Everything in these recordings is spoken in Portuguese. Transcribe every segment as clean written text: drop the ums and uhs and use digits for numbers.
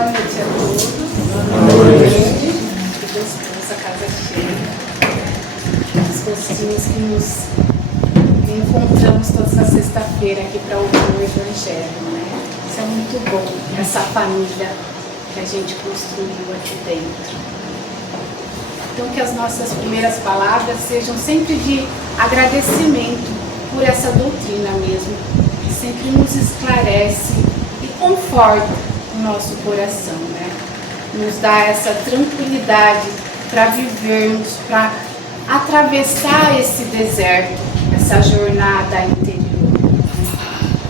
Boa noite a todos. Boa noite. Que gostoso, a casa cheia. Os gostinhos que nos encontramos toda sexta-feira aqui para ouvir o Evangelho, né? Isso é muito bom, essa família que a gente construiu aqui dentro. Então, que as nossas primeiras palavras sejam sempre de agradecimento por essa doutrina mesmo, que sempre nos esclarece e conforta o nosso coração, né? Nos dá essa tranquilidade para vivermos, para atravessar esse deserto, essa jornada interior,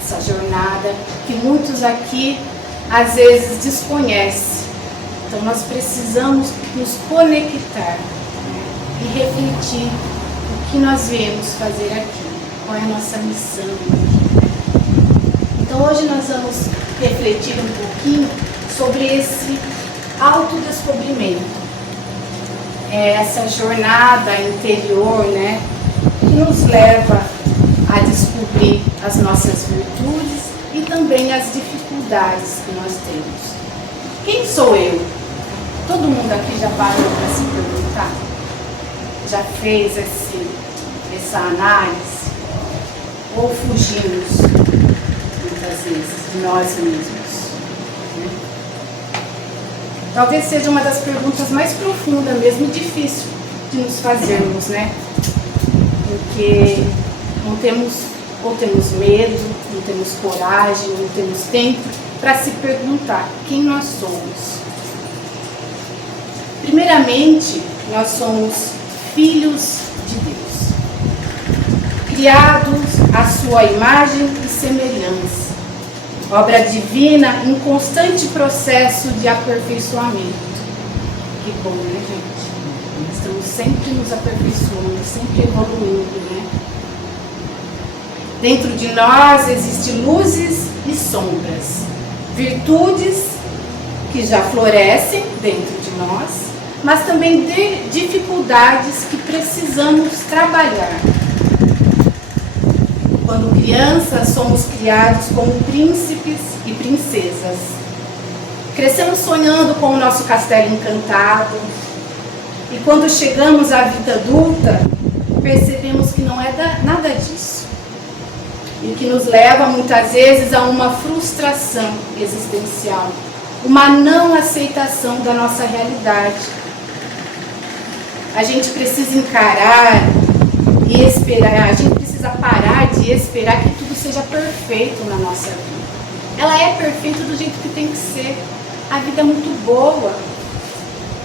essa jornada que muitos aqui às vezes desconhecem. Então nós precisamos nos conectar, né? E refletir o que nós viemos fazer aqui, qual é a nossa missão aqui. Então hoje nós vamos refletir um pouquinho sobre esse autodescobrimento, essa jornada interior, né, que nos leva a descobrir as nossas virtudes e também as dificuldades que nós temos. Quem sou eu? Todo mundo aqui já parou para se perguntar? Já fez essa análise? Ou fugimos muitas vezes de nós mesmos? Né? Talvez seja uma das perguntas mais profundas mesmo e difícil de nos fazermos, né? Porque não temos, ou temos medo, não temos coragem, não temos tempo para se perguntar quem nós somos. Primeiramente, nós somos filhos de Deus, criados à sua imagem e semelhança, obra divina em constante processo de aperfeiçoamento. Que bom, né, gente? Estamos sempre nos aperfeiçoando, sempre evoluindo, né? Dentro de nós existem luzes e sombras, virtudes que já florescem dentro de nós, mas também dificuldades que precisamos trabalhar. Quando crianças, somos criados como príncipes e princesas. Crescemos sonhando com o nosso castelo encantado. E quando chegamos à vida adulta, percebemos que não é nada disso. E que nos leva muitas vezes a uma frustração existencial, uma não aceitação da nossa realidade. A gente precisa encarar e esperar, a gente precisa parar de esperar que tudo seja perfeito na nossa vida. Ela é perfeita do jeito que tem que ser. A vida é muito boa.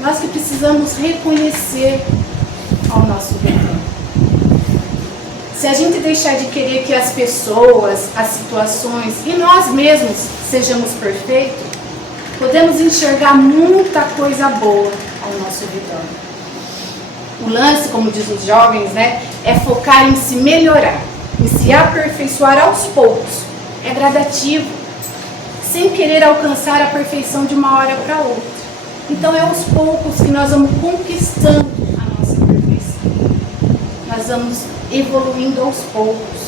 Nós que precisamos reconhecer ao nosso redor. Se a gente deixar de querer que as pessoas, as situações e nós mesmos sejamos perfeitos, podemos enxergar muita coisa boa ao nosso redor. O lance, como diz os jovens, né, é focar em se melhorar, em se aperfeiçoar aos poucos. É gradativo, sem querer alcançar a perfeição de uma hora para outra. Então é aos poucos que nós vamos conquistando a nossa perfeição. Nós vamos evoluindo aos poucos.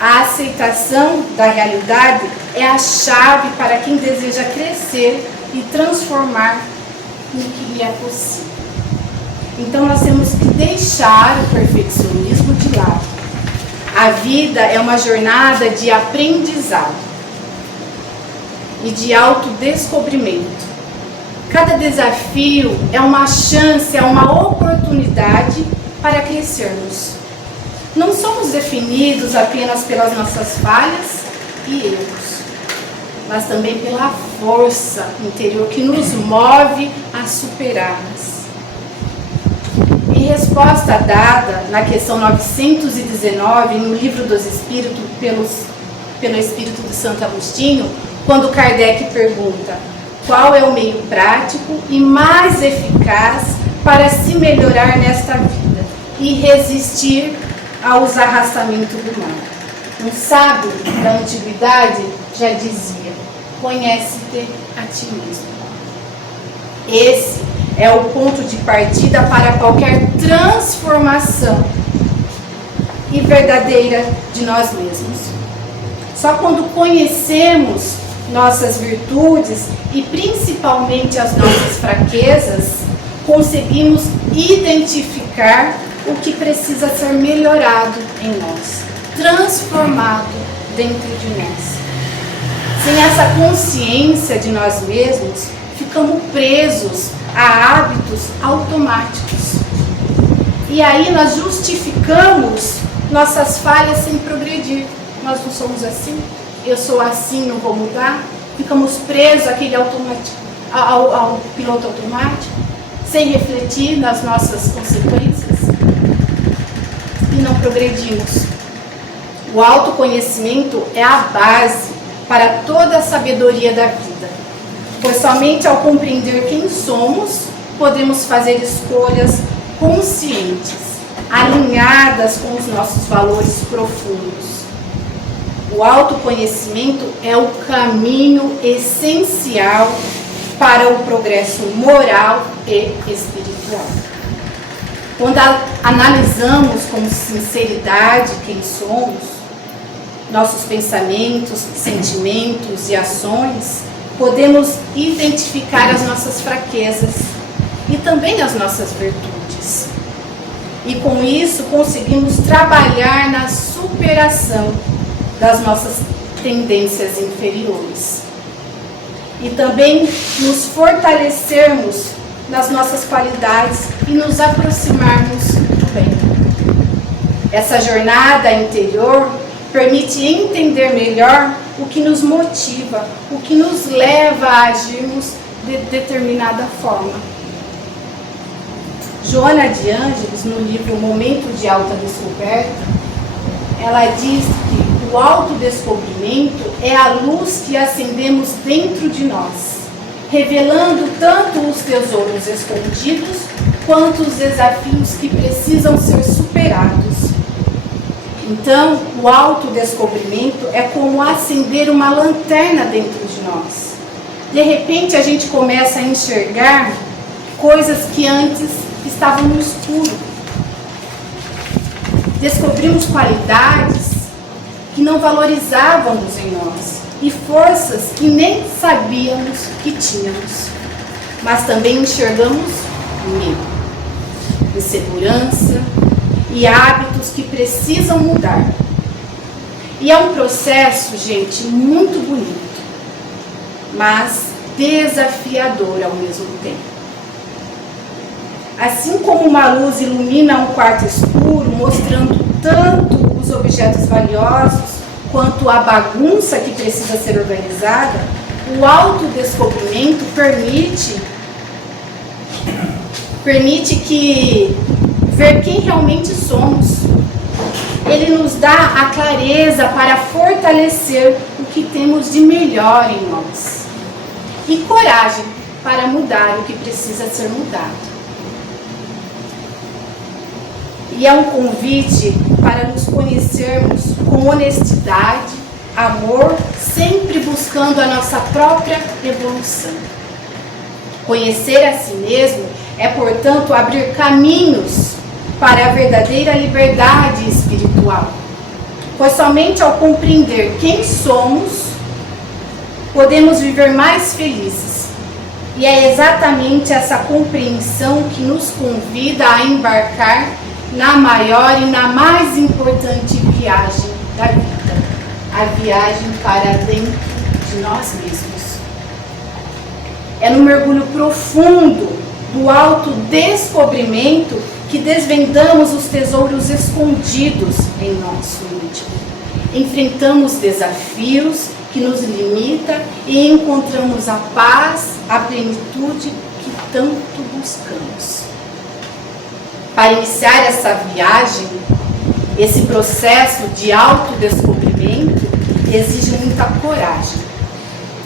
A aceitação da realidade é a chave para quem deseja crescer e transformar no que lhe é possível. Então nós temos que deixar o perfeccionismo de lado. A vida é uma jornada de aprendizado e de autodescobrimento. Cada desafio é uma chance, é uma oportunidade para crescermos. Não somos definidos apenas pelas nossas falhas e erros, mas também pela força interior que nos move a superá-las. Em resposta dada na questão 919, no Livro dos Espíritos, pelo Espírito de Santo Agostinho, quando Kardec pergunta qual é o meio prático e mais eficaz para se melhorar nesta vida e resistir aos arrastamentos do mal. Um sábio da antiguidade já dizia: conhece-te a ti mesmo. Esse é o ponto de partida para qualquer transformação e verdadeira de nós mesmos. Só quando conhecemos nossas virtudes e principalmente as nossas fraquezas, conseguimos identificar o que precisa ser melhorado em nós, transformado dentro de nós. Sem essa consciência de nós mesmos, ficamos presos a hábitos automáticos. E aí nós justificamos nossas falhas sem progredir. Nós não somos assim, eu sou assim, não vou mudar. Ficamos presos àquele ao piloto automático, sem refletir nas nossas consequências e não progredimos. O autoconhecimento é a base para toda a sabedoria da vida, pois somente ao compreender quem somos, podemos fazer escolhas conscientes, alinhadas com os nossos valores profundos. O autoconhecimento é o caminho essencial para o progresso moral e espiritual. Quando analisamos com sinceridade quem somos, nossos pensamentos, sentimentos e ações, podemos identificar as nossas fraquezas e também as nossas virtudes. E com isso conseguimos trabalhar na superação das nossas tendências inferiores. E também nos fortalecermos nas nossas qualidades e nos aproximarmos do bem. Essa jornada interior permite entender melhor o que nos motiva, o que nos leva a agirmos de determinada forma. Joana de Ângeles, no livro Momento de Autodescoberta, ela diz que o autodescobrimento é a luz que acendemos dentro de nós, revelando tanto os tesouros escondidos quanto os desafios que precisam ser superados. Então, o autodescobrimento é como acender uma lanterna dentro de nós. De repente, a gente começa a enxergar coisas que antes estavam no escuro. Descobrimos qualidades que não valorizávamos em nós e forças que nem sabíamos que tínhamos. Mas também enxergamos medo, insegurança e hábitos que precisam mudar. E é um processo, gente, muito bonito, mas desafiador ao mesmo tempo. Assim como uma luz ilumina um quarto escuro, mostrando tanto os objetos valiosos quanto a bagunça que precisa ser organizada, o autodescobrimento permite que ver quem realmente somos. Ele nos dá a clareza para fortalecer o que temos de melhor em nós e coragem para mudar o que precisa ser mudado. E é um convite para nos conhecermos com honestidade, amor, sempre buscando a nossa própria evolução. Conhecer a si mesmo é, portanto, abrir caminhos para a verdadeira liberdade espiritual, pois somente ao compreender quem somos, podemos viver mais felizes. E é exatamente essa compreensão que nos convida a embarcar na maior e na mais importante viagem da vida, a viagem para dentro de nós mesmos. É no mergulho profundo do autodescobrimento que desvendamos os tesouros escondidos em nosso íntimo. Enfrentamos desafios que nos limitam e encontramos a paz, a plenitude que tanto buscamos. Para iniciar essa viagem, esse processo de autodescobrimento exige muita coragem,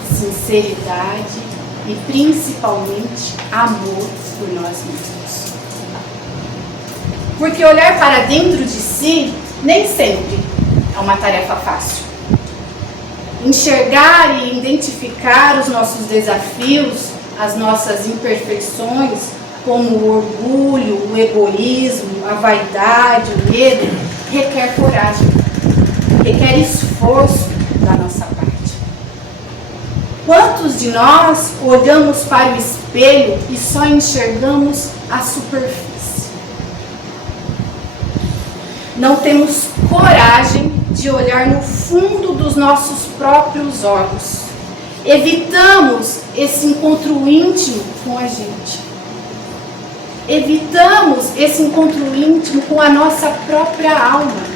sinceridade e principalmente amor por nós mesmos. Porque olhar para dentro de si nem sempre é uma tarefa fácil. Enxergar e identificar os nossos desafios, as nossas imperfeições, como o orgulho, o egoísmo, a vaidade, o medo, requer coragem, requer esforço da nossa parte. Quantos de nós olhamos para o espelho e só enxergamos a superfície? Não temos coragem de olhar no fundo dos nossos próprios olhos. Evitamos esse encontro íntimo com a gente. Evitamos esse encontro íntimo com a nossa própria alma.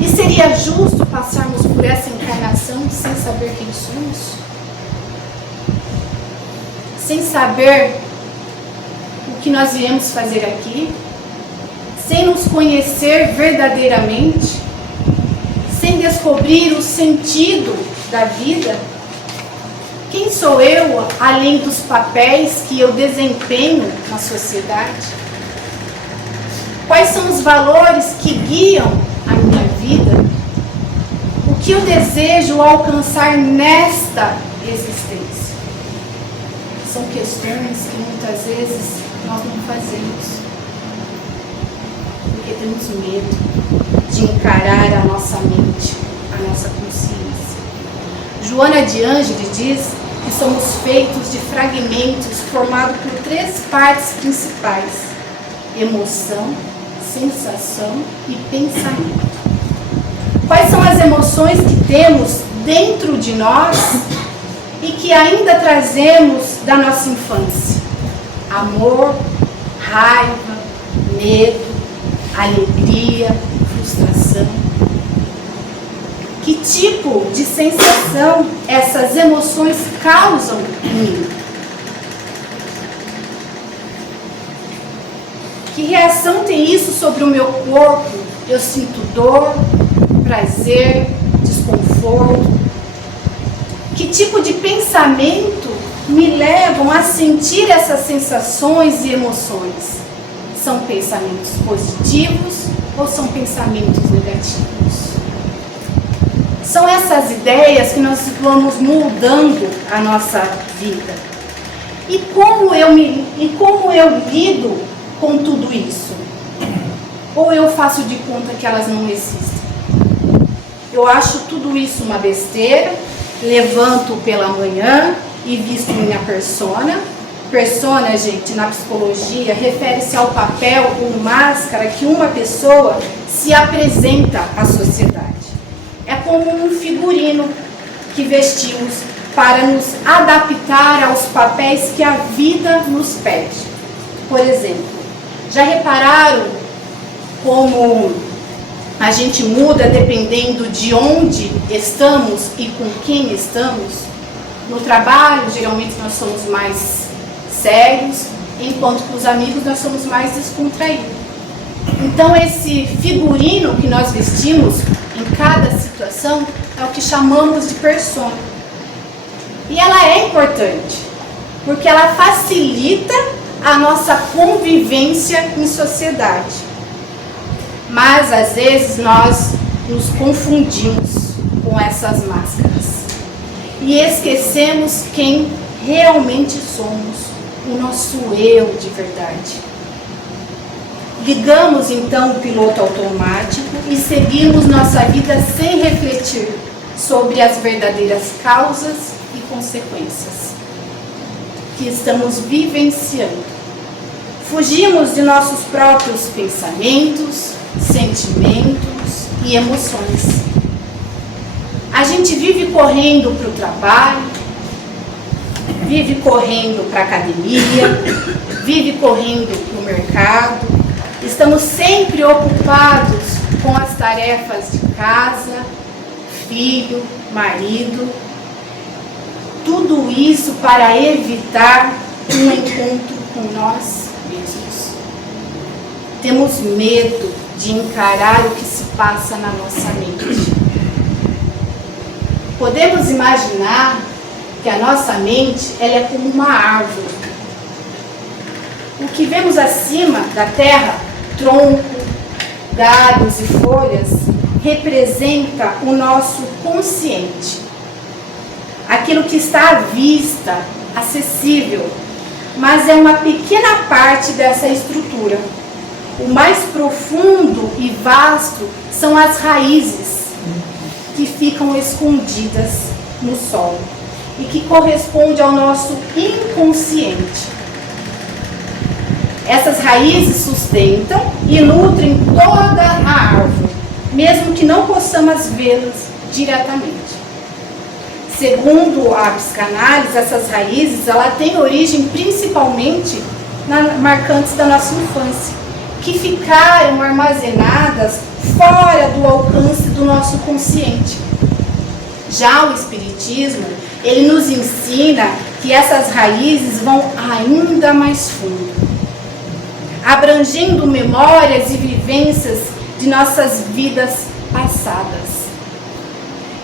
E seria justo passarmos por essa encarnação sem saber quem somos? Sem saber o que nós viemos fazer aqui? Sem nos conhecer verdadeiramente? Sem descobrir o sentido da vida? Quem sou eu, além dos papéis que eu desempenho na sociedade? Quais são os valores que guiam a minha vida? O que eu desejo alcançar nesta existência? São questões que muitas vezes nós não fazemos, porque temos medo de encarar a nossa mente, a nossa consciência. Joana de Ângeles diz que somos feitos de fragmentos formados por 3 partes principais: emoção, sensação e pensamento. Quais são as emoções que temos dentro de nós e que ainda trazemos da nossa infância? Amor, raiva, medo, alegria, frustração. Que tipo de sensação essas emoções causam em mim? Que reação tem isso sobre o meu corpo? Eu sinto dor, prazer, desconforto? Que tipo de pensamento me levam a sentir essas sensações e emoções? São pensamentos positivos ou são pensamentos negativos? São essas ideias que nós vamos moldando a nossa vida. E como eu lido com tudo isso? Ou eu faço de conta que elas não existem? Eu acho tudo isso uma besteira, levanto pela manhã e visto minha persona. Persona, gente, na psicologia, refere-se ao papel ou máscara que uma pessoa se apresenta à sociedade. É como um figurino que vestimos para nos adaptar aos papéis que a vida nos pede. Por exemplo, já repararam como a gente muda dependendo de onde estamos e com quem estamos? No trabalho, geralmente nós somos mais sérios, enquanto que os amigos nós somos mais descontraídos. Então esse figurino que nós vestimos em cada situação é o que chamamos de persona. E ela é importante, porque ela facilita a nossa convivência em sociedade. Mas às vezes nós nos confundimos com essas máscaras e esquecemos quem realmente somos, o nosso eu de verdade. Ligamos então o piloto automático e seguimos nossa vida sem refletir sobre as verdadeiras causas e consequências que estamos vivenciando. Fugimos de nossos próprios pensamentos, sentimentos e emoções. A gente vive correndo para o trabalho, vive correndo para a academia, vive correndo para o mercado. Estamos sempre ocupados com as tarefas de casa, filho, marido. Tudo isso para evitar um encontro com nós mesmos. Temos medo de encarar o que se passa na nossa mente. Podemos imaginar que a nossa mente ela é como uma árvore. O que vemos acima da terra, tronco, galhos e folhas, representa o nosso consciente. Aquilo que está à vista, acessível, mas é uma pequena parte dessa estrutura. O mais profundo e vasto são as raízes que ficam escondidas no solo. e que corresponde ao nosso inconsciente. Essas raízes sustentam e nutrem toda a árvore, mesmo que não possamos vê-las diretamente. Segundo a psicanálise, essas raízes têm origem principalmente marcantes da nossa infância, que ficaram armazenadas fora do alcance do nosso consciente. Já o Espiritismo, ele nos ensina que essas raízes vão ainda mais fundo, abrangendo memórias e vivências de nossas vidas passadas,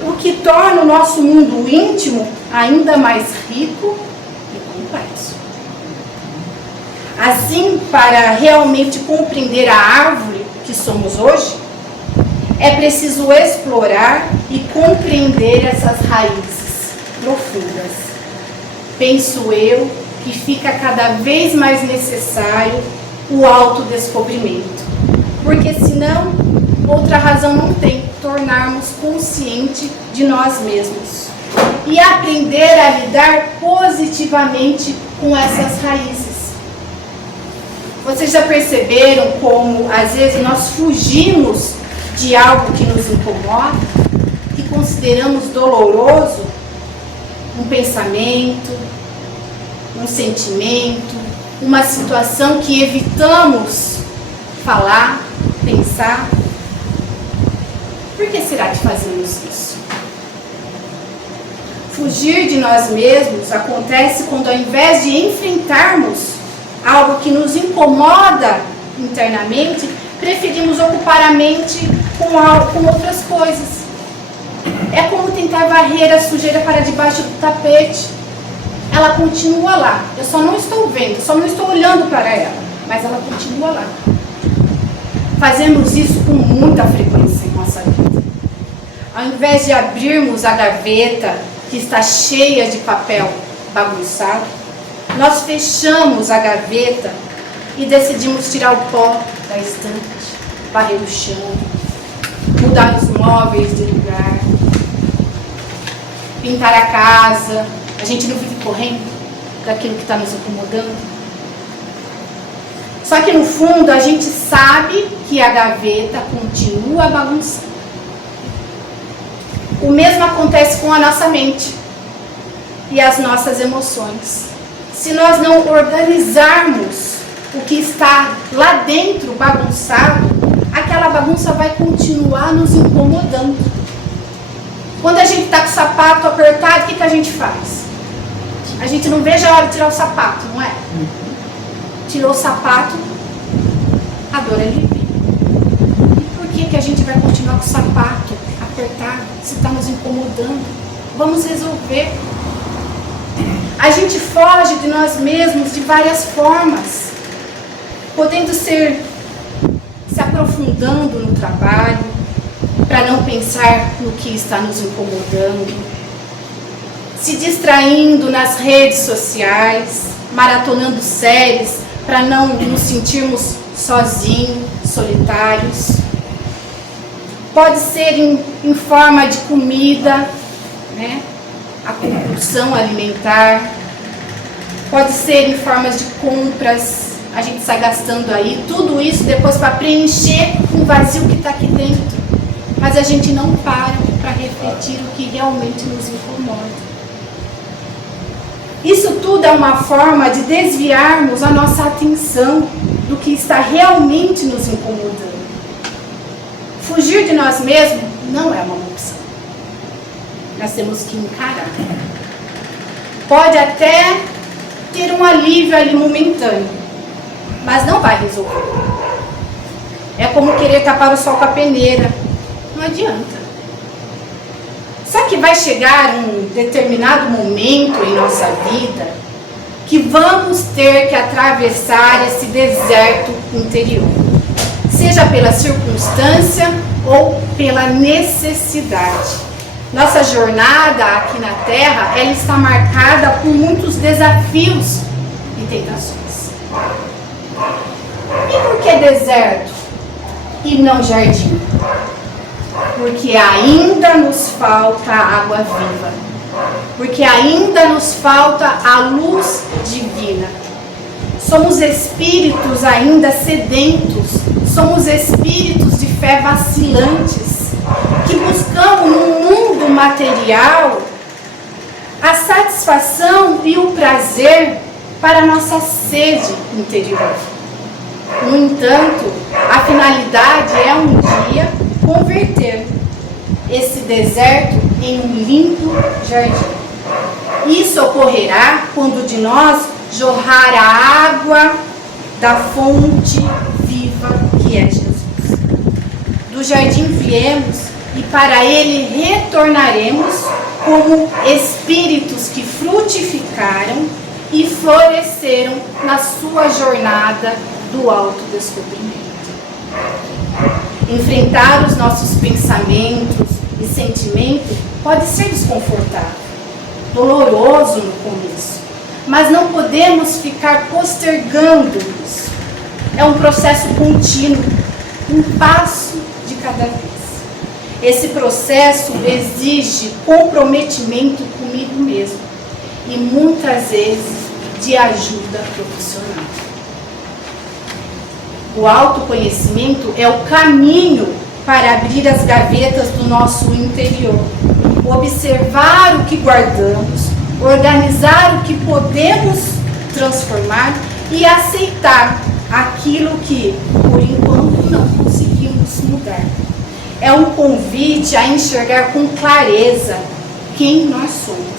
o que torna o nosso mundo íntimo ainda mais rico e complexo. Assim, para realmente compreender a árvore que somos hoje, é preciso explorar e compreender essas raízes profundas. Penso eu que fica cada vez mais necessário o autodescobrimento, porque senão outra razão não tem tornarmos consciente de nós mesmos e aprender a lidar positivamente com essas raízes. Vocês já perceberam como às vezes nós fugimos de algo que nos incomoda, que consideramos doloroso, um pensamento, um sentimento, uma situação que evitamos falar, pensar? Por que será que fazemos isso? Fugir de nós mesmos acontece quando, ao invés de enfrentarmos algo que nos incomoda internamente, preferimos ocupar a mente com outras coisas. É como tentar varrer a sujeira para debaixo do tapete. Ela continua lá. Eu só não estou vendo, só não estou olhando para ela, mas ela continua lá. Fazemos isso com muita frequência em nossa vida. Ao invés de abrirmos a gaveta que está cheia de papel bagunçado, nós fechamos a gaveta e decidimos tirar o pó da estante, varrer o chão, mudar os móveis de lugar, pintar a casa. A gente não fica correndo daquilo que está nos incomodando. Só que no fundo a gente sabe que a gaveta continua bagunçada. O mesmo acontece com a nossa mente e as nossas emoções. Se nós não organizarmos o que está lá dentro bagunçado, aquela bagunça vai continuar nos incomodando. Quando a gente está com o sapato apertado, o que a gente faz? A gente não veja a hora de tirar o sapato, não é? Tirou o sapato, a dor é livre. E por que a gente vai continuar com o sapato apertado se está nos incomodando? Vamos resolver. A gente foge de nós mesmos de várias formas, podendo ser se aprofundando no trabalho, para não pensar no que está nos incomodando, se distraindo nas redes sociais, maratonando séries para não nos sentirmos sozinhos, solitários. Pode ser em forma de comida, né? A compulsão alimentar. Pode ser em formas de compras, a gente está gastando aí tudo isso depois para preencher um vazio que está aqui dentro. Mas a gente não para refletir o que realmente nos incomoda. Isso tudo é uma forma de desviarmos a nossa atenção do que está realmente nos incomodando. Fugir de nós mesmos não é uma opção. Nós temos que encarar. Pode até ter um alívio ali momentâneo, mas não vai resolver. É como querer tapar o sol com a peneira. Não adianta. Só que vai chegar um determinado momento em nossa vida que vamos ter que atravessar esse deserto interior, seja pela circunstância ou pela necessidade. Nossa jornada aqui na Terra, ela está marcada por muitos desafios e tentações. E por que deserto e não jardim? Porque ainda nos falta água viva porque ainda nos falta a luz divina. Somos espíritos ainda sedentos, somos espíritos de fé vacilantes, que buscamos no mundo material a satisfação e o prazer para a nossa sede interior. No entanto, a finalidade é um dia converter esse deserto em um lindo jardim. Isso ocorrerá quando de nós jorrar a água da fonte viva que é Jesus. Do jardim viemos e para ele retornaremos como espíritos que frutificaram e floresceram na sua jornada do autodescobrimento. Enfrentar os nossos pensamentos e sentimentos pode ser desconfortável, doloroso no começo, mas não podemos ficar postergando isso. É um processo contínuo, um passo de cada vez. Esse processo exige comprometimento comigo mesmo e muitas vezes de ajuda profissional. O autoconhecimento é o caminho para abrir as gavetas do nosso interior, observar o que guardamos, organizar o que podemos transformar e aceitar aquilo que, por enquanto, não conseguimos mudar. É um convite a enxergar com clareza quem nós somos,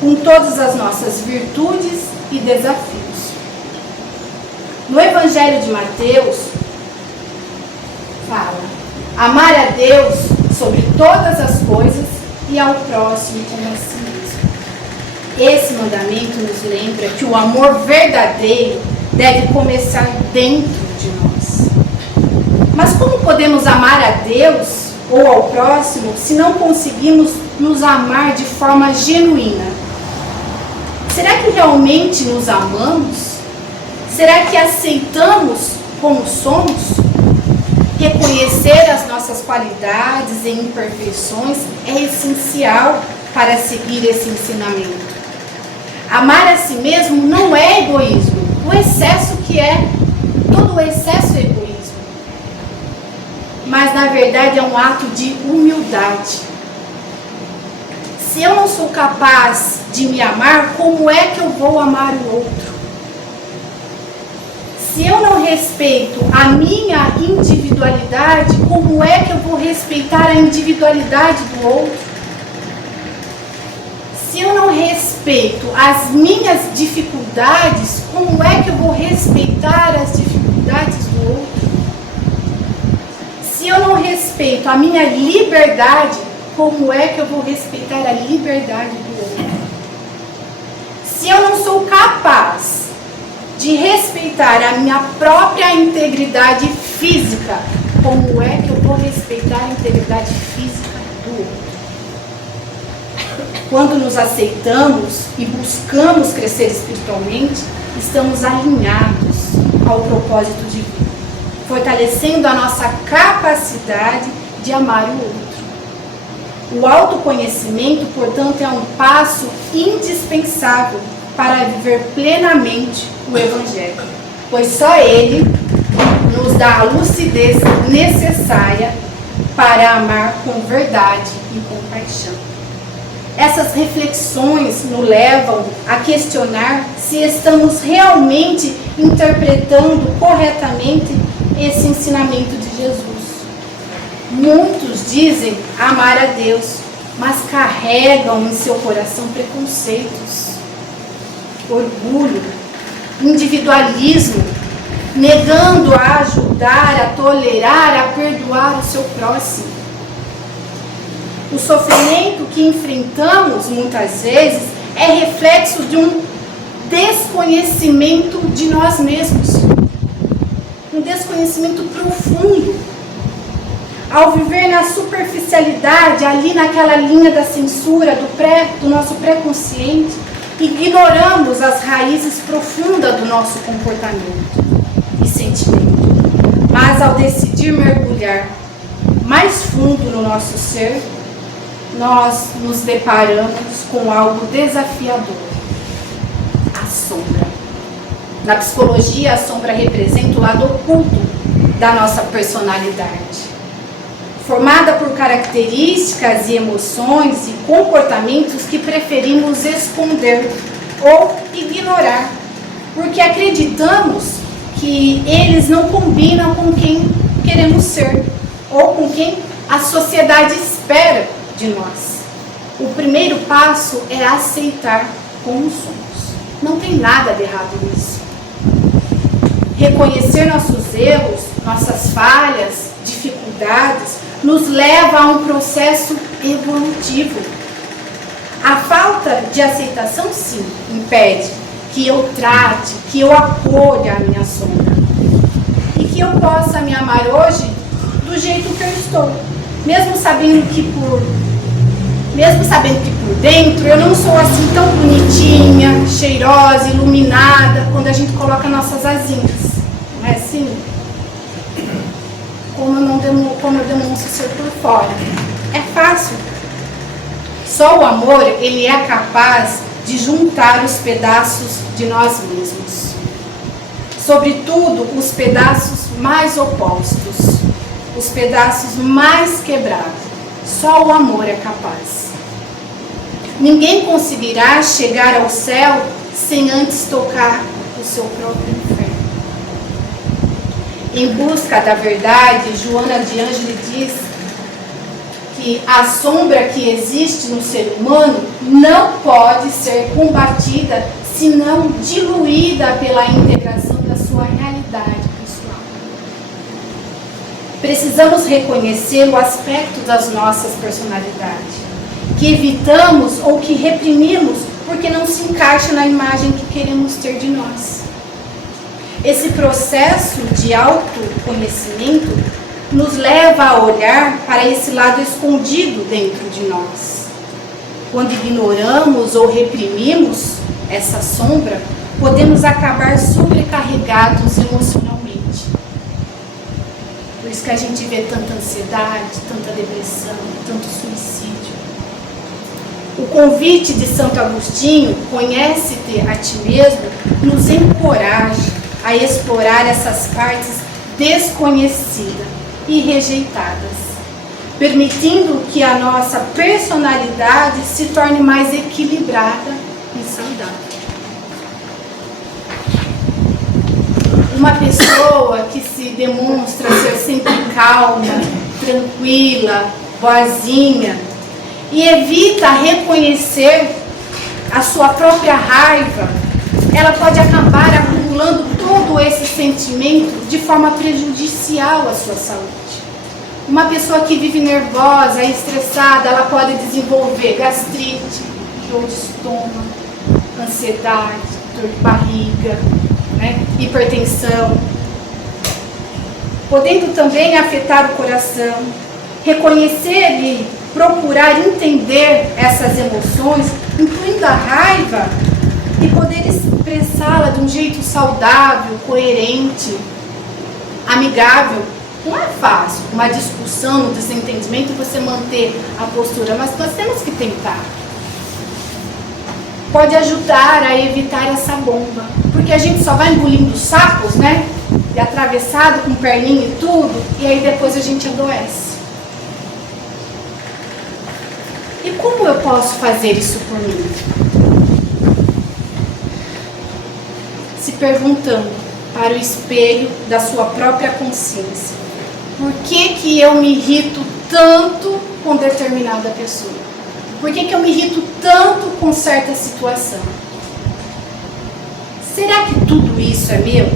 com todas as nossas virtudes e desafios. No Evangelho de Mateus, fala: amar a Deus sobre todas as coisas e ao próximo como a si mesmo. Esse mandamento nos lembra que o amor verdadeiro deve começar dentro de nós. Mas como podemos amar a Deus ou ao próximo se não conseguimos nos amar de forma genuína? Será que realmente nos amamos? Será que aceitamos como somos? Reconhecer as nossas qualidades e imperfeições é essencial para seguir esse ensinamento. Amar a si mesmo não é egoísmo. O excesso que é, todo o excesso é egoísmo. Mas na verdade é um ato de humildade. Se eu não sou capaz de me amar, como é que eu vou amar o outro? Se eu não respeito a minha individualidade, como é que eu vou respeitar a individualidade do outro? Se eu não respeito as minhas dificuldades, como é que eu vou respeitar as dificuldades do outro? Se eu não respeito a minha liberdade, como é que eu vou respeitar a liberdade do outro? Se eu não sou capaz de respeitar a minha própria integridade física, como é que eu vou respeitar a integridade física do outro? Quando nos aceitamos e buscamos crescer espiritualmente, estamos alinhados ao propósito divino, fortalecendo a nossa capacidade de amar o outro. O autoconhecimento, portanto, é um passo indispensável para viver plenamente o Evangelho, pois só ele nos dá a lucidez necessária para amar com verdade e compaixão. Essas reflexões nos levam a questionar se estamos realmente interpretando corretamente esse ensinamento de Jesus. Muitos dizem amar a Deus, mas carregam em seu coração preconceitos, orgulho, individualismo, negando a ajudar, a tolerar, a perdoar o seu próximo. O sofrimento que enfrentamos muitas vezes é reflexo de um desconhecimento de nós mesmos, um desconhecimento profundo. Ao viver na superficialidade, ali naquela linha da censura do nosso pré-consciente, ignoramos as raízes profundas do nosso comportamento e sentimento. Mas ao decidir mergulhar mais fundo no nosso ser, nós nos deparamos com algo desafiador: a sombra. Na psicologia, a sombra representa o lado oculto da nossa personalidade, formada por características e emoções e comportamentos que preferimos esconder ou ignorar, porque acreditamos que eles não combinam com quem queremos ser ou com quem a sociedade espera de nós. O primeiro passo é aceitar como somos. Não tem nada de errado nisso. Reconhecer nossos erros, nossas falhas, dificuldades, nos leva a um processo evolutivo. A falta de aceitação, sim, impede que eu trate, que eu acolha a minha sombra e que eu possa me amar hoje do jeito que eu estou, mesmo sabendo que por dentro eu não sou assim tão bonitinha, cheirosa, iluminada, quando a gente coloca nossas asinhas. Não é assim? Como eu demonstro ser por fora. É fácil. Só o amor, ele é capaz de juntar os pedaços de nós mesmos. Sobretudo, os pedaços mais opostos, os pedaços mais quebrados. Só o amor é capaz. Ninguém conseguirá chegar ao céu sem antes tocar o seu próprio inferno. Em busca da verdade, Joana de Ângeles diz que a sombra que existe no ser humano não pode ser combatida, senão diluída pela integração da sua realidade pessoal. Precisamos reconhecer o aspecto das nossas personalidades, que evitamos ou que reprimimos porque não se encaixa na imagem que queremos ter de nós. Esse processo de autoconhecimento nos leva a olhar para esse lado escondido dentro de nós. Quando ignoramos ou reprimimos essa sombra, podemos acabar sobrecarregados emocionalmente. Por isso que a gente vê tanta ansiedade, tanta depressão, tanto suicídio. O convite de Santo Agostinho, conhece-te a ti mesmo, nos encoraja a explorar essas partes desconhecidas e rejeitadas, permitindo que a nossa personalidade se torne mais equilibrada e saudável. Uma pessoa que se demonstra ser sempre calma, tranquila, boazinha e evita reconhecer a sua própria raiva, ela pode acabar acumulando todo esse sentimento de forma prejudicial à sua saúde. Uma pessoa que vive nervosa, estressada, ela pode desenvolver gastrite, dor de estômago, ansiedade, dor de barriga, hipertensão, podendo também afetar o coração. Reconhecer e procurar entender essas emoções, incluindo a raiva, e poder expressá-la de um jeito saudável, coerente, amigável. Não é fácil uma discussão, um desentendimento, você manter a postura, mas nós temos que tentar. Pode ajudar a evitar essa bomba, porque a gente só vai engolindo sapos, e atravessado com perninha e tudo, e aí depois a gente adoece. E como eu posso fazer isso por mim? Se perguntando para o espelho da sua própria consciência: por que eu me irrito tanto com determinada pessoa? Por que eu me irrito tanto com certa situação? Será que tudo isso é meu?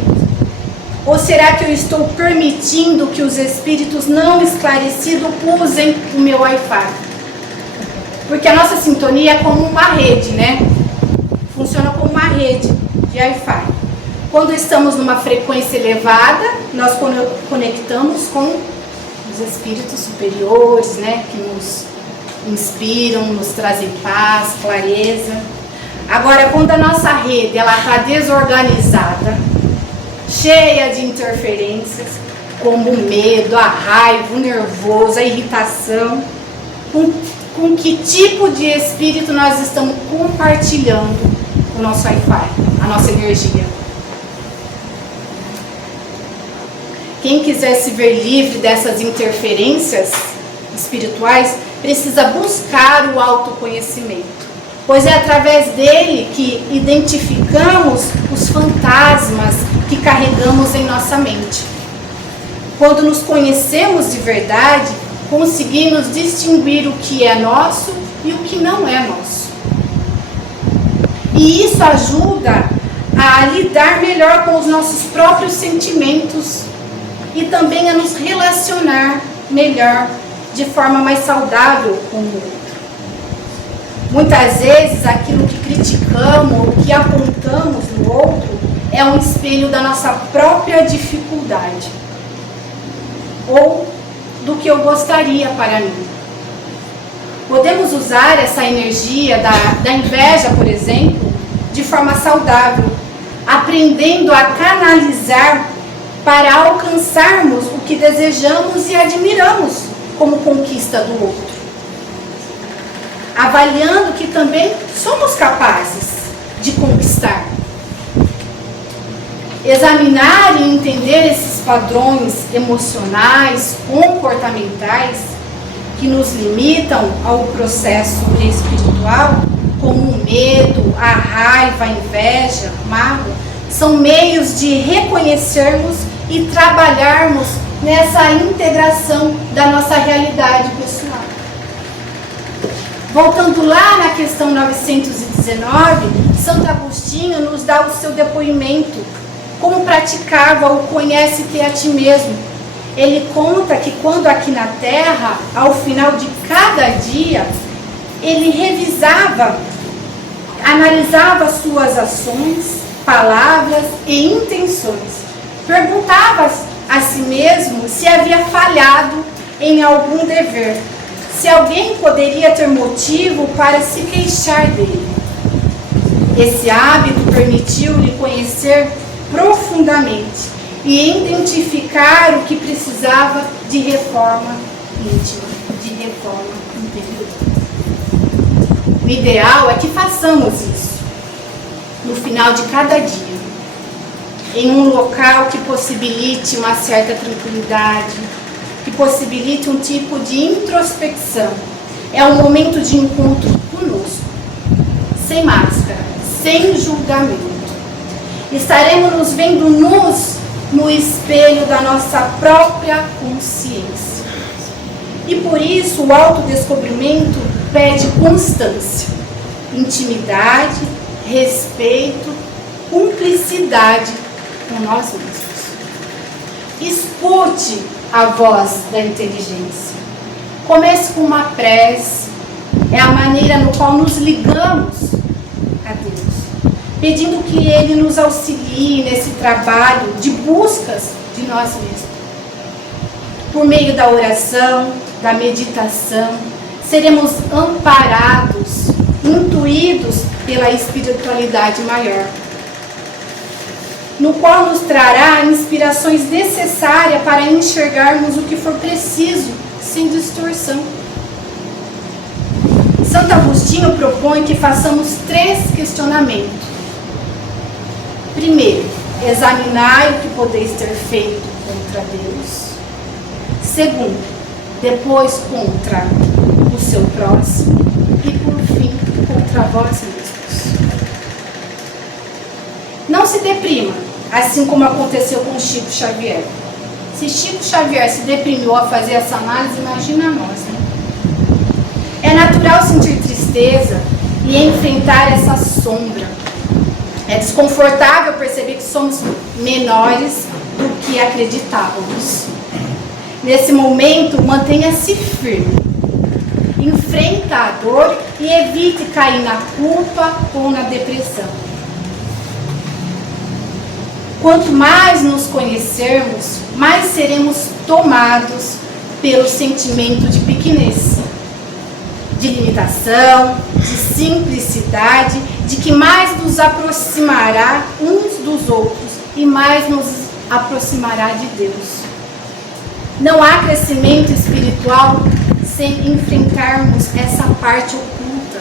Ou será que eu estou permitindo que os espíritos não esclarecidos usem o meu Wi-Fi? Porque a nossa sintonia é como uma rede, Funciona como uma rede de Wi-Fi. Quando estamos numa frequência elevada, nós conectamos com os espíritos superiores, que nos inspiram, nos trazem paz, clareza. Agora, quando a nossa rede está desorganizada, cheia de interferências, como o medo, a raiva, o nervoso, a irritação, com com que tipo de espírito nós estamos compartilhando o nosso Wi-Fi, a nossa energia. Quem quiser se ver livre dessas interferências espirituais, precisa buscar o autoconhecimento, pois é através dele que identificamos os fantasmas que carregamos em nossa mente. Quando nos conhecemos de verdade, conseguimos distinguir o que é nosso e o que não é nosso. E isso ajuda a lidar melhor com os nossos próprios sentimentos e também a nos relacionar melhor, de forma mais saudável com o outro. Muitas vezes aquilo que criticamos ou que apontamos no outro é um espelho da nossa própria dificuldade ou do que eu gostaria para mim. Podemos usar essa energia da inveja, por exemplo, de forma saudável, aprendendo a canalizar para alcançarmos o que desejamos e admiramos como conquista do outro. Avaliando que também somos capazes de conquistar. Examinar e entender esses padrões emocionais, comportamentais, que nos limitam ao processo espiritual, como o medo, a raiva, a inveja, a mágoa, são meios de reconhecermos e trabalharmos nessa integração da nossa realidade pessoal. Voltando lá na questão 919, Santo Agostinho nos dá o seu depoimento, como praticava o conhece-te a ti mesmo. Ele conta que quando aqui na Terra, ao final de cada dia, ele revisava, analisava suas ações, palavras e intenções. Perguntava a si mesmo se havia falhado em algum dever, se alguém poderia ter motivo para se queixar dele. Esse hábito permitiu-lhe conhecer profundamente e identificar o que precisava de reforma íntima, de reforma interior. O ideal é que façamos isso no final de cada dia, em um local que possibilite uma certa tranquilidade, que possibilite um tipo de introspecção. É um momento de encontro conosco, sem máscara, sem julgamento. Estaremos nos vendo nus no espelho da nossa própria consciência. E por isso o autodescobrimento pede constância, intimidade, respeito, cumplicidade com nós mesmos. Escute a voz da inteligência. Comece com uma prece. É a maneira no qual nos ligamos a Deus, pedindo que Ele nos auxilie nesse trabalho de buscas de nós mesmos. Por meio da oração, da meditação, seremos amparados, intuídos pela espiritualidade maior, no qual nos trará inspirações necessárias para enxergarmos o que for preciso, sem distorção. Santo Agostinho propõe que façamos 3 questionamentos. Primeiro, examinai o que podeis ter feito contra Deus. Segundo, depois contra o seu próximo. E por fim, contra vós mesmos. Não se deprima, assim como aconteceu com Chico Xavier. Se Chico Xavier se deprimiu a fazer essa análise, imagina nós, né? É natural sentir tristeza e enfrentar essa sombra. É desconfortável perceber que somos menores do que acreditávamos. Nesse momento, mantenha-se firme. Enfrenta a dor e evite cair na culpa ou na depressão. Quanto mais nos conhecermos, mais seremos tomados pelo sentimento de pequenez, de limitação, de simplicidade, de que mais nos aproximará uns dos outros e mais nos aproximará de Deus. Não há crescimento espiritual sem enfrentarmos essa parte oculta.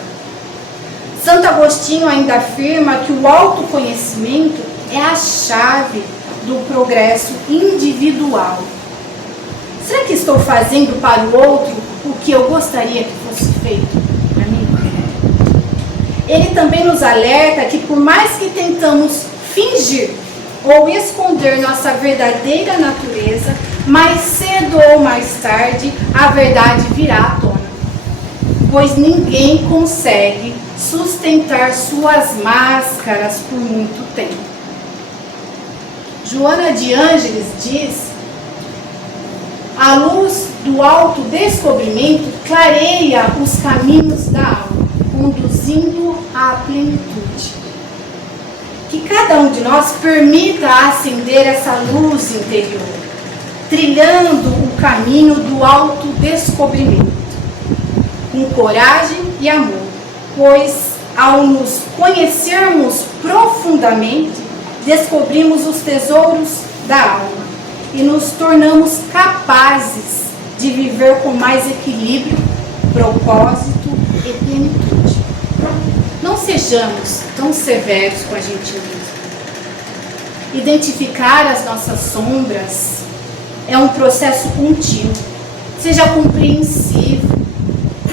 Santo Agostinho ainda afirma que o autoconhecimento é a chave do progresso individual. Será que estou fazendo para o outro o que eu gostaria que fosse feito para mim? Ele também nos alerta que por mais que tentamos fingir ou esconder nossa verdadeira natureza, mais cedo ou mais tarde a verdade virá à tona, pois ninguém consegue sustentar suas máscaras por muito tempo. Joana de Ângeles diz: a luz do autodescobrimento clareia os caminhos da alma, conduzindo à plenitude. Que cada um de nós permita acender essa luz interior, trilhando o caminho do autodescobrimento, com coragem e amor, pois ao nos conhecermos profundamente, descobrimos os tesouros da alma e nos tornamos capazes de viver com mais equilíbrio, propósito e plenitude. Não sejamos tão severos com a gente mesmo. Identificar as nossas sombras é um processo contínuo. Seja compreensivo,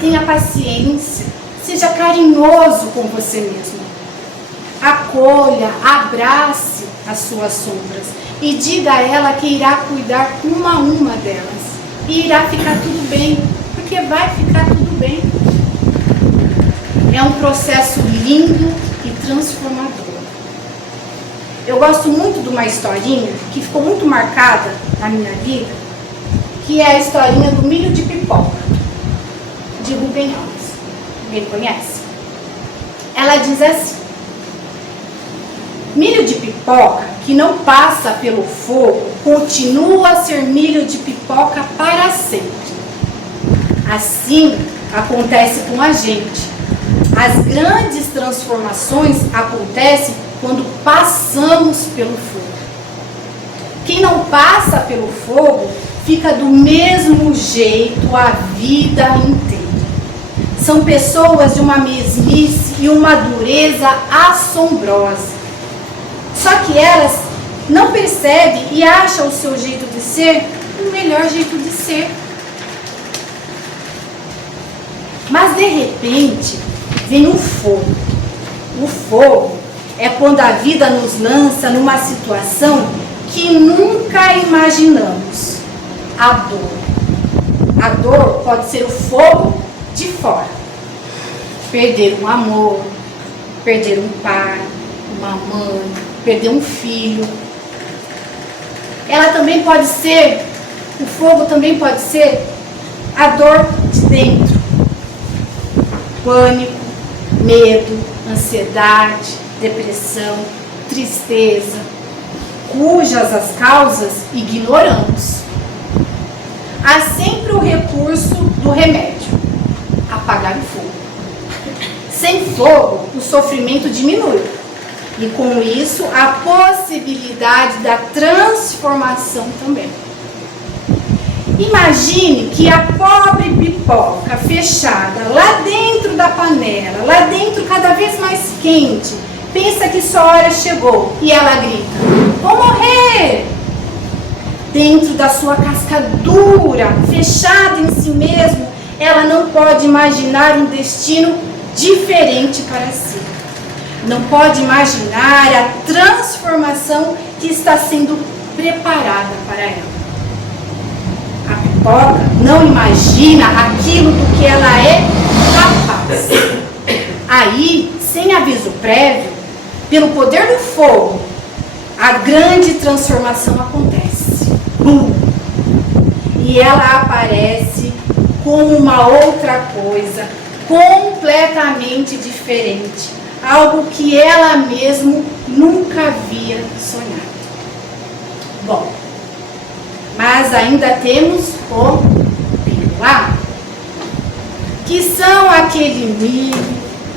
tenha paciência, seja carinhoso com você mesmo. Acolha, abrace as suas sombras e diga a ela que irá cuidar uma a uma delas. E irá ficar tudo bem, porque vai ficar tudo bem. É um processo lindo e transformador. Eu gosto muito de uma historinha que ficou muito marcada na minha vida, que é a historinha do milho de pipoca, de Rubem Alves. Alguém conhece? Ela diz assim: milho de pipoca que não passa pelo fogo continua a ser milho de pipoca para sempre. Assim acontece com a gente. As grandes transformações acontecem quando passamos pelo fogo. Quem não passa pelo fogo fica do mesmo jeito a vida inteira. São pessoas de uma mesmice e uma dureza assombrosa. Só que elas não percebem e acham o seu jeito de ser o melhor jeito de ser. Mas de repente vem um fogo. O fogo é quando a vida nos lança numa situação que nunca imaginamos. A dor. A dor pode ser o fogo de fora. Perder um amor, perder um pai, uma mãe, perder um filho. Ela também pode ser, o fogo também pode ser a dor de dentro. Pânico, medo, ansiedade, depressão, tristeza, cujas as causas ignoramos. Há sempre o recurso do remédio, apagar o fogo. Sem fogo, o sofrimento diminui. E com isso, a possibilidade da transformação também. Imagine que a pobre pipoca fechada lá dentro da panela, lá dentro cada vez mais quente, pensa que sua hora chegou e ela grita: vou morrer! Dentro da sua casca dura, fechada em si mesmo, ela não pode imaginar um destino diferente para si. Não pode imaginar a transformação que está sendo preparada para ela. A pipoca não imagina aquilo do que ela é capaz. Aí, sem aviso prévio, pelo poder do fogo, a grande transformação acontece. Bum! E ela aparece como uma outra coisa, completamente diferente. Algo que ela mesma nunca havia sonhado. Bom, mas ainda temos o pilar, que são aquele milho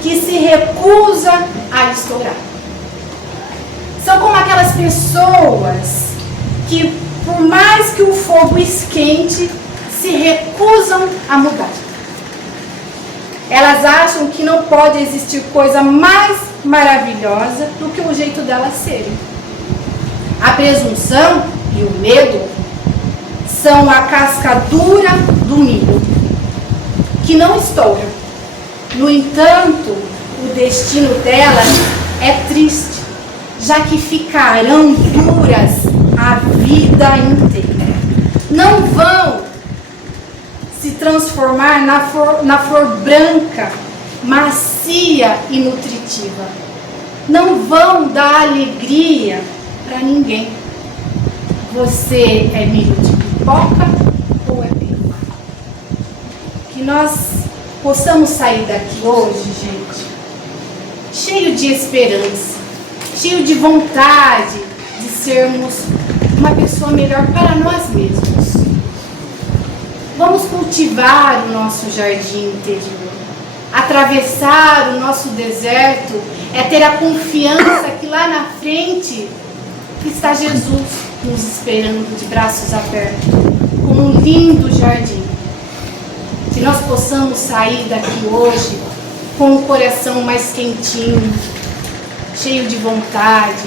que se recusa a estourar. São como aquelas pessoas que, por mais que o fogo esquente, se recusam a mudar. Elas acham que não pode existir coisa mais maravilhosa do que o jeito delas serem. A presunção e o medo são a casca dura do milho, que não estoura. No entanto, o destino delas é triste, já que ficarão duras a vida inteira. Não vão se transformar na flor branca, macia e nutritiva. Não vão dar alegria para ninguém. Você é milho de pipoca ou é peruá? Que nós possamos sair daqui hoje, gente, cheio de esperança, cheio de vontade de sermos uma pessoa melhor para nós mesmos. Vamos cultivar o nosso jardim interior. Atravessar o nosso deserto é ter a confiança que lá na frente está Jesus nos esperando de braços abertos, com um lindo jardim. Que nós possamos sair daqui hoje com o coração mais quentinho, cheio de vontade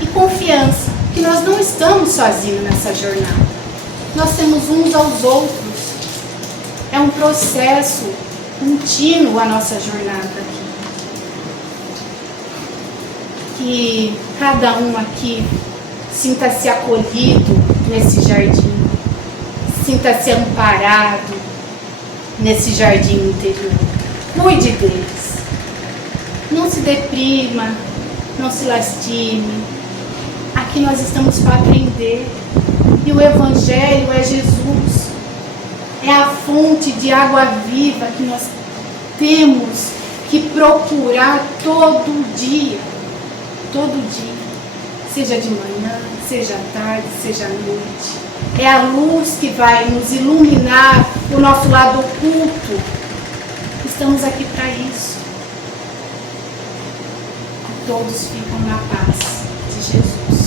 e confiança que nós não estamos sozinhos nessa jornada. Nós temos uns aos outros. É um processo contínuo a nossa jornada aqui. Que cada um aqui sinta-se acolhido nesse jardim, sinta-se amparado nesse jardim interior. Cuide deles. Não se deprima, não se lastime. Aqui nós estamos para aprender. E o Evangelho é Jesus. É a fonte de água viva que nós temos que procurar todo dia. Todo dia. Seja de manhã, seja à tarde, seja à noite. É a luz que vai nos iluminar o nosso lado oculto. Estamos aqui para isso. Que todos ficam na paz de Jesus.